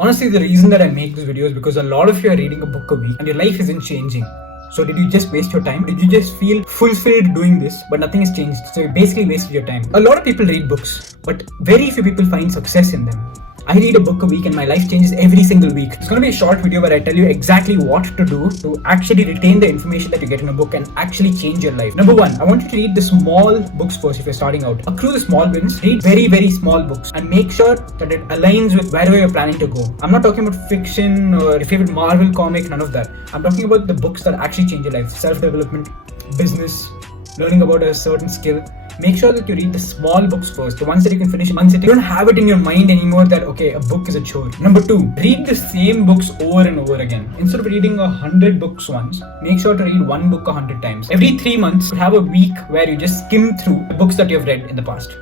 Honestly, the reason that I make this video is because a lot of you are reading a book a week and your life isn't changing. So did you just waste your time? Did you just feel fulfilled doing this, but nothing has changed? So you basically wasted your time. A lot of people read books, but very few people find success in them. I read a book a week and my life changes every single week. It's going to be a short video where I tell you exactly what to do to actually retain the information that you get in a book and actually change your life. Number one, I want you to read the small books first if you're starting out. Accrue the small wins, read very small books and make sure that it aligns with wherever you're planning to go. I'm not talking about fiction or your favorite Marvel comic, none of that. I'm talking about the books that actually change your life. Self-development, business, learning about a certain skill. Make sure that you read the small books first, the ones that you can finish in one sitting. You don't have it in your mind anymore that, okay, a book is a chore. Number two, read the same books over and over again. Instead of reading 100 books once, make sure to read one book 100 times. Every 3 months, have a week where you just skim through the books that you've read in the past.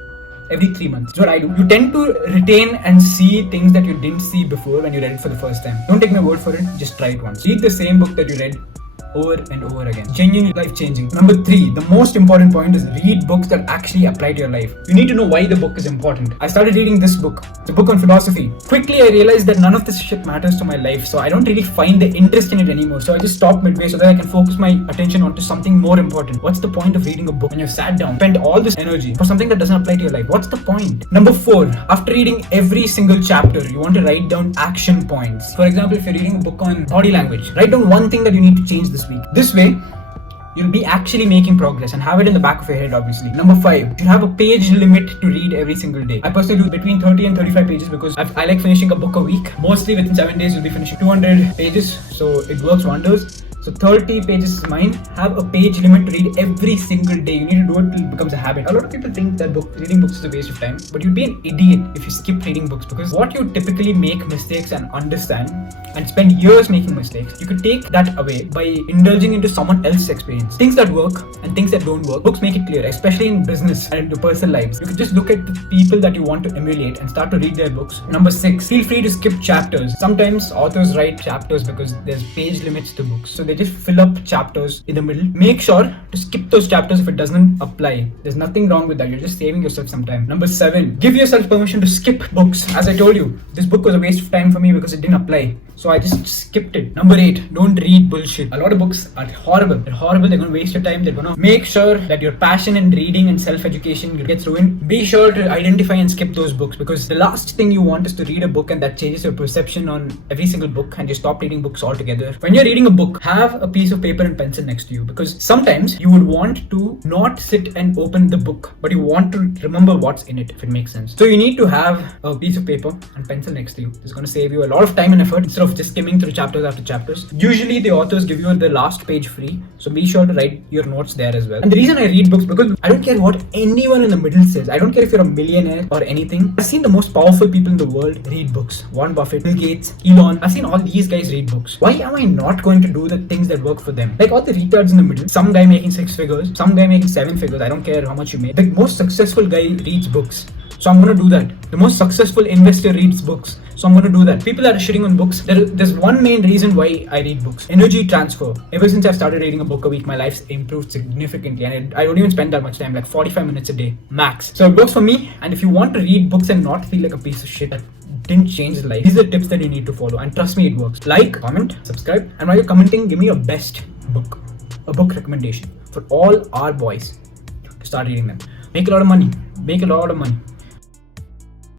Every 3 months. That's what I do. You tend to retain and see things that you didn't see before when you read it for the first time. Don't take my word for it, just try it once. Read the same book that you read over and over again. Genuinely life-changing. Number three, the most important point is read books that actually apply to your life. You need to know why the book is important. I started reading this book, the book on philosophy. Quickly, I realized that none of this shit matters to my life, so I don't really find the interest in it anymore. So I just stopped midway so that I can focus my attention onto something more important. What's the point of reading a book when you've sat down, spent all this energy for something that doesn't apply to your life? What's the point? Number four, after reading every single chapter, you want to write down action points. For example, if you're reading a book on body language, write down one thing that you need to change this week. This way, you'll be actually making progress and have it in the back of your head, obviously. Number five, you have a page limit to read every single day. I personally do between 30 and 35 pages because I like finishing a book a week. Mostly within 7 days, you'll be finishing 200 pages, so it works wonders. So 30 pages is mine. Have a page limit to read every single day. You need to do it till it becomes a habit. A lot of people think that reading books is a waste of time, but you'd be an idiot if you skip reading books, because what you typically make mistakes and understand and spend years making mistakes, you could take that away by indulging into someone else's experience. Things that work and things that don't work. Books make it clear, especially in business and into personal lives. You could just look at the people that you want to emulate and start to read their books. Number six, feel free to skip chapters. Sometimes authors write chapters because there's page limits to books, so they just fill up chapters in the middle. Make sure to skip those chapters if it doesn't apply. There's nothing wrong with that. You're just saving yourself some time. Number seven, give yourself permission to skip books. As I told you, this book was a waste of time for me because it didn't apply. So I just skipped it. Number eight, don't read bullshit. A lot of books are horrible. They're horrible. They're going to waste your time. They're going to make sure that your passion in reading and self-education gets ruined. Be sure to identify and skip those books, because the last thing you want is to read a book and that changes your perception on every single book and you stop reading books altogether. When you're reading a book, have a piece of paper and pencil next to you, because sometimes you would want to not sit and open the book, but you want to remember what's in it, if it makes sense. So you need to have a piece of paper and pencil next to you. It's going to save you a lot of time and effort instead of just skimming through chapters after chapters. Usually the authors give you the last page free, so be sure to write your notes there as well. And the reason I read books, because I don't care what anyone in the middle says. I don't care if you're a millionaire or anything. I've seen the most powerful people in the world read books. Warren Buffett, Bill Gates, Elon. I've seen all these guys read books. Why am I not going to do the things that work for them? Like all the retards in the middle. Some guy making 6 figures, some guy making 7 figures. I don't care how much you make. The most successful guy reads books, so I'm going to do that. The most successful investor reads books, so I'm going to do that. People that are shitting on books, there's one main reason why I read books. Energy transfer. Ever since I've started reading a book a week, my life's improved significantly, and I don't even spend that much time, like 45 minutes a day max. So it works for me. And if you want to read books and not feel like a piece of shit that didn't change life, these are the tips that you need to follow, and trust me, it works. Like, comment, subscribe, and while you're commenting, give me your best book, a book recommendation for all our boys to start reading them. Make a lot of money.